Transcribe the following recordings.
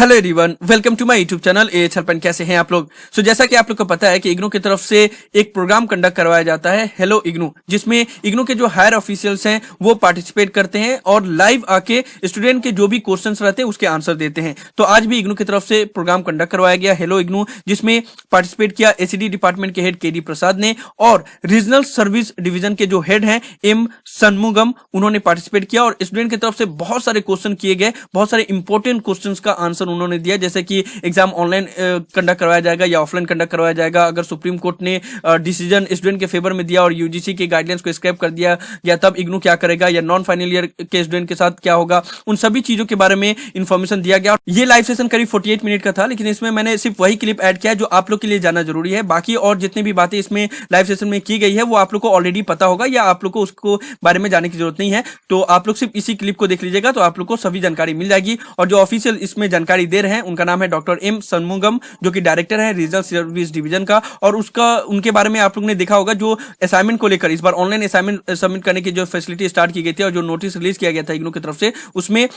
Hello everyone, welcome to my YouTube channel AHL pen. कैसे हैं आप लोग? जैसा कि आप लोग को पता है कि इग्नू की तरफ से एक प्रोग्राम कंडक्ट करवाया जाता है हेलो इग्नू, जिसमें इग्नू के जो हायर ऑफिशियल्स हैं वो पार्टिसिपेट करते हैं और लाइव आके स्टूडेंट के जो भी क्वेश्चंस रहते हैं उसके आंसर देते हैं। तो आज भी इग्नू की तरफ से प्रोग्राम कंडक्ट करवाया गया हेलो इग्नू, जिसमें पार्टिसिपेट किया एसीडी डिपार्टमेंट के हेड केडी प्रसाद ने और रीजनल सर्विस डिवीजन के जो हेड हैं एम सनमुगम, उन्होंने पार्टिसिपेट किया और स्टूडेंट की तरफ से बहुत सारे क्वेश्चन किए गए, बहुत सारे इंपॉर्टेंट क्वेश्चन का आंसर उन्होंने दिया, जैसे कि एग्जाम ऑनलाइन कंडक्ट करवाया जाएगा या ऑफलाइन कंडक्ट करवाया जाएगा, अगर सुप्रीम कोर्ट ने डिसीजन स्टूडेंट के फेवर में दिया और यूजीसी के गाइडलाइंस को स्क्रैप कर दिया या तब इग्नू क्या करेगा, या नॉन फाइनल ईयर के स्टूडेंट के साथ क्या होगा, उन सभी चीजों के बारे में इंफॉर्मेशन दिया गया। ये लाइव सेशन करीब 48 मिनट का था, लेकिन इसमें मैंने सिर्फ वही क्लिप ऐड किया जो आप लोग के लिए जानना जरूरी है। बाकी और जितनी भी बातें इसमें लाइव सेशन में की गई है वो आप लोग को ऑलरेडी पता होगा या आप लोग को उसको बारे में जानने की जरूरत नहीं है। तो आप लोग सिर्फ इसी क्लिप को देख लीजिएगा तो आप लोग को सभी जानकारी मिल जाएगी। और जो ऑफिशियल इसमें जानकारी दे रहे हैं उनका नाम है डॉक्टर एम सनमुगम, जो कि डायरेक्टर है रीजनल सर्विस डिवीजन का। और उनके बारे में आप लोग ने देखा होगा जो असाइनमेंट को लेकर इस बार ऑनलाइन असाइनमेंट सबमिट करने की जो फैसिलिटी स्टार्ट की गई थी और जो नोटिस रिलीज किया गया था इग्नू की तरफ से, उसमें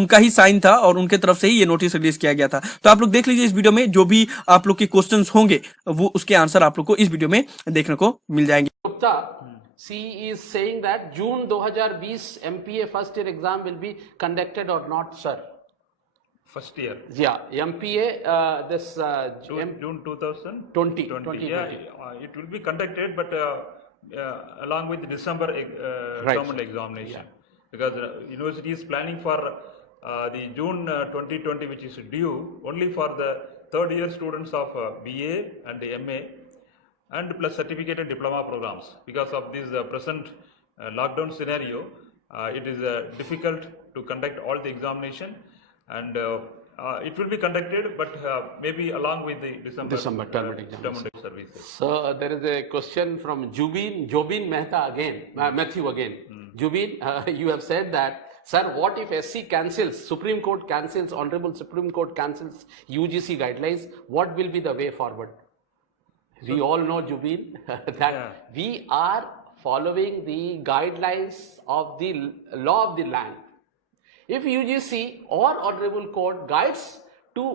उनका ही साइन था और उनके तरफ से ही ये नोटिस रिलीज किया गया था। तो आप लोग देख लीजिए इस वीडियो में जो भी आप लोग के क्वेश्चन होंगे वो उसके आंसर आप लोग को इस वीडियो में देखने को मिल जाएंगे। She is saying that June 2020 MPA first year exam will be conducted or not, sir? First year. Yeah, MPA June 2020. 2020. Yeah, it will be conducted, but along with December government examination, because university is planning for the June 2020, which is due only for the third year students of BA and MA. And plus certificate and diploma programs. Because of this present lockdown scenario, it is difficult to conduct all the examination, and it will be conducted, but maybe along with the December term services. So there is a question from Jobin Mehta again, Matthew again. Jubin, you have said that, sir, what if SC cancels, Supreme Court cancels, Honorable Supreme Court cancels UGC guidelines, what will be the way forward? We all know, Jubin, that we are following the guidelines of the law of the land. If UGC or Honorable Court guides to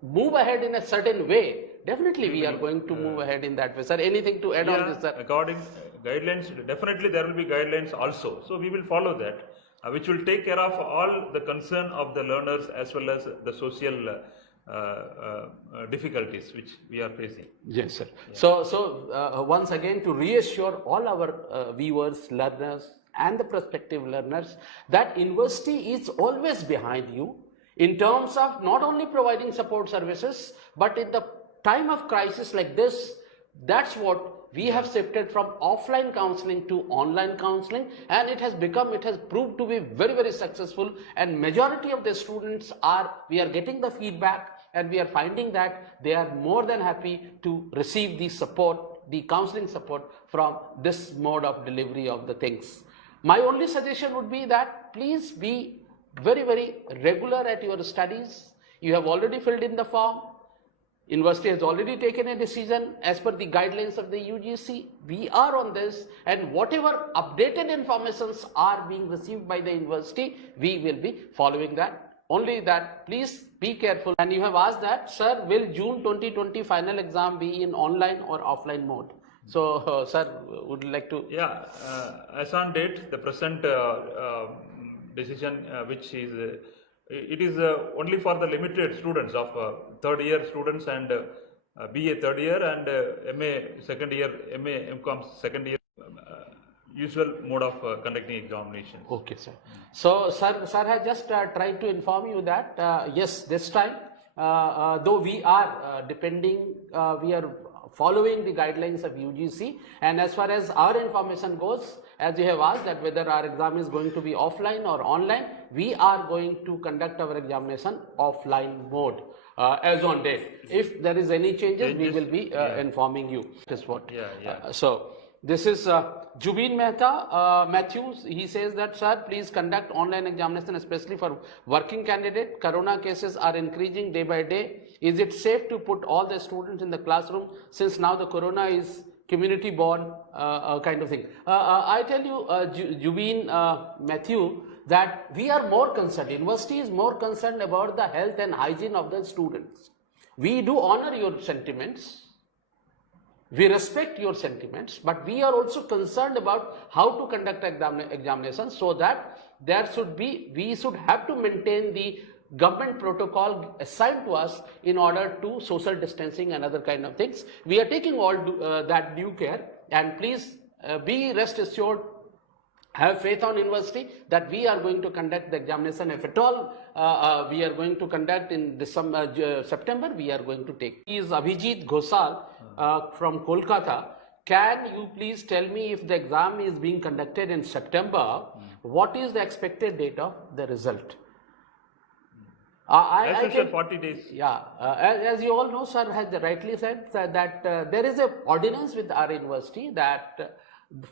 move ahead in a certain way, definitely we are going to move ahead in that way. Sir, anything to add on this, sir? According guidelines, definitely there will be guidelines also. So we will follow that, which will take care of all the concern of the learners as well as the social difficulties which we are facing. Yes, sir. Yeah. So once again, to reassure all our viewers, learners and the prospective learners that university is always behind you in terms of not only providing support services, but in the time of crisis like this, that's what we have shifted from offline counseling to online counseling, and it has proved to be very, very successful, and majority of the students we are getting the feedback and we are finding that they are more than happy to receive the support, the counseling support from this mode of delivery of the things. My only suggestion would be that please be very, very regular at your studies. You have already filled in the form. University has already taken a decision as per the guidelines of the UGC. We are on this, and whatever updated informations are being received by the university, we will be following that. Only that, please be careful. And you have asked that, sir, will June 2020 final exam be in online or offline mode? So, sir, would you like to? Yeah, as on date, the present decision which is it is only for the limited students of third year students and BA third year and MA second year, MA MCOM second year, usual mode of conducting examinations. Okay, sir. So, sir has just tried to inform you that yes, this time, though we are we are following the guidelines of UGC, and as far as our information goes, as you have asked that whether our exam is going to be offline or online, we are going to conduct our examination offline mode as on date. If there is any changes, we will be informing you. That is what. So this is Jubin Mehta, Matthews. He says that, sir, please conduct online examination, especially for working candidate. Corona cases are increasing day by day. Is it safe to put all the students in the classroom since now the corona is community born kind of thing? I tell you, Jubin, Matthew, that we are more concerned, university is more concerned about the health and hygiene of the students. We do honor your sentiments, we respect your sentiments, but we are also concerned about how to conduct examinations, so that we should have to maintain the government protocol assigned to us in order to social distancing and other kind of things. We are taking all that due care, and please be rest assured, have faith on university that we are going to conduct the examination. If at all we are going to conduct in September, we are going to take. He is Abhijit Ghosal from Kolkata. Can you please tell me, if the exam is being conducted in September, what is the expected date of the result? I said 40 days. Yeah, as you all know, sir has rightly said that there is a ordinance with our university that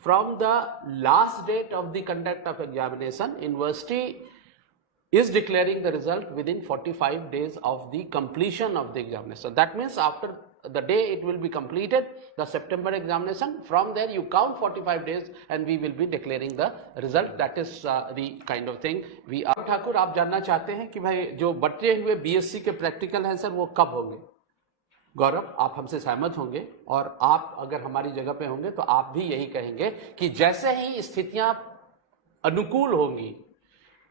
from the last date of the conduct of examination, university is declaring the result within 45 days of the completion of the examination. That means after the day it will be completed, the September examination, from there you count 45 days and we will be declaring the result. That is the kind of thing we are. Thakur, आप जानना चाहते हैं कि भाई जो बचे हुए BSc के प्रैक्टिकल हैं सर, वो कब होंगे? गौरव, आप हमसे सहमत होंगे, और आप अगर हमारी जगह पे होंगे तो आप भी यही कहेंगे कि जैसे ही स्थितियां अनुकूल होंगी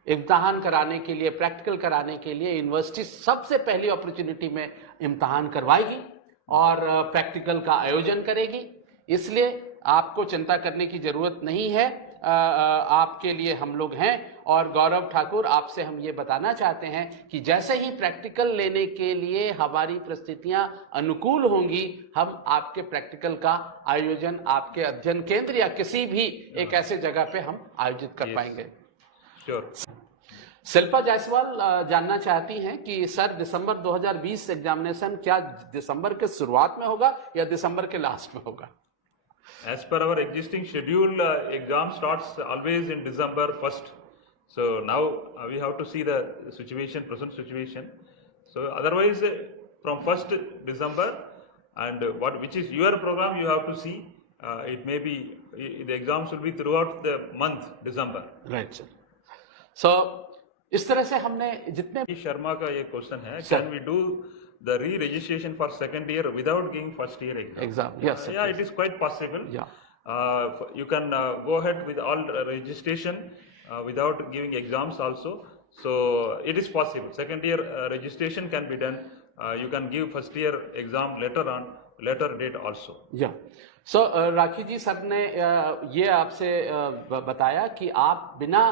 इम्तिहान कराने के लिए, प्रैक्टिकल कराने के लिए, यूनिवर्सिटी सबसे पहली अपॉर्चुनिटी में इम्तिहान करवाएगी और प्रैक्टिकल का आयोजन करेगी। इसलिए आपको चिंता करने की जरूरत नहीं है, आपके लिए हम लोग हैं। और गौरव ठाकुर, आपसे हम ये बताना चाहते हैं कि जैसे ही प्रैक्टिकल लेने के लिए हमारी परिस्थितियां अनुकूल होंगी, हम आपके प्रैक्टिकल का आयोजन आपके अध्ययन केंद्र या किसी भी एक ऐसे जगह पे हम आयोजित कर पाएंगे। श्योर। शिल्पा जायसवाल जानना चाहती हैं कि सर दिसंबर 2020 एग्जामिनेशन क्या दिसंबर के शुरुआत में होगा या दिसंबर के लास्ट में होगा? As per our existing schedule, exam starts always in December 1st. So now we have to see the situation, present situation. So otherwise, from 1st December, and which is your program, you have to see. It may be the exams will be throughout the month December. Right, sir. So इस तरह से हमने जितने शर्मा का ये question है, can we do the re-registration for second year without giving first year exam? Yes, sir. Yeah, it is quite possible. Yeah. You can go ahead with all registration without giving exams also. So it is possible. Second year registration can be done. You can give first year exam later on, later date also. Yeah. So rakhi ji sir ने ये आपसे बताया कि आप बिना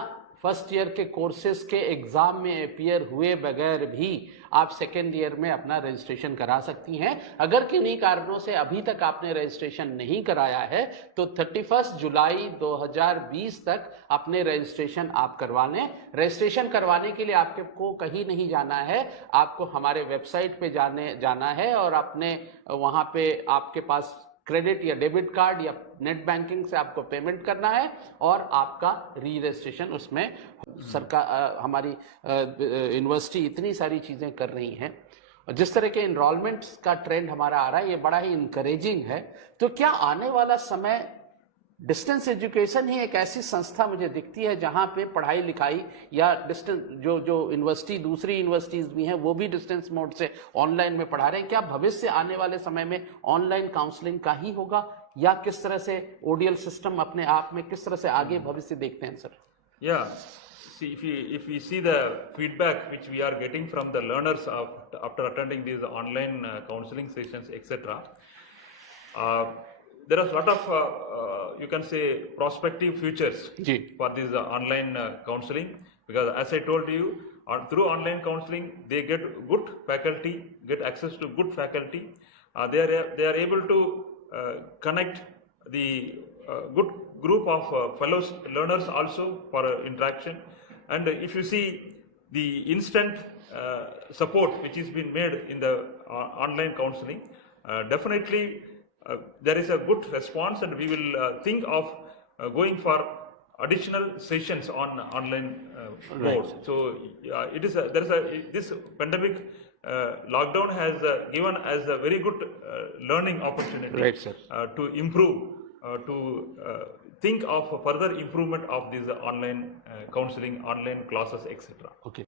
first year के courses के exam में अपीयर हुए बगैर भी आप सेकेंड ईयर में अपना रजिस्ट्रेशन करा सकती हैं। अगर किन्हीं कारणों से अभी तक आपने रजिस्ट्रेशन नहीं कराया है तो 31 जुलाई 2020 तक अपने रजिस्ट्रेशन आप करवा लें। रजिस्ट्रेशन करवाने के लिए आपको कहीं नहीं जाना है, आपको हमारे वेबसाइट पे जाना है और अपने वहाँ पे आपके पास क्रेडिट या डेबिट कार्ड या नेट बैंकिंग से आपको पेमेंट करना है और आपका री रजिस्ट्रेशन उसमें सरकार हमारी यूनिवर्सिटी इतनी सारी चीज़ें कर रही हैं और जिस तरह के इनरोलमेंट्स का ट्रेंड हमारा आ रहा है ये बड़ा ही इनकरेजिंग है। तो क्या आने वाला समय डिस्टेंस एजुकेशन ही एक ऐसी संस्था मुझे दिखती है जहां पे पढ़ाई लिखाई या डिस्टेंस जो यूनिवर्सिटी दूसरी यूनिवर्सिटीज भी हैं वो भी डिस्टेंस मोड से ऑनलाइन में पढ़ा रहे हैं, क्या भविष्य आने वाले समय में ऑनलाइन काउंसलिंग का ही होगा या किस तरह से ओडीएल सिस्टम अपने आप में किस तरह से आगे भविष्य देखते हैं sir? See, if we see the feedback which we are getting from the learners after attending these online counseling sessions, etc., there are a lot of you can say prospective futures for this online counseling, because as I told you, through online counseling they get good faculty, get access to good faculty. They are able to connect the good group of fellow learners also for interaction. And if you see the instant support which is being made in the online counseling, definitely there is a good response, and we will think of going for additional sessions on online mode. So it is this pandemic lockdown has given us a very good learning opportunity, right, sir. To improve, to think of further improvement of these online counseling, online classes, etc. Okay.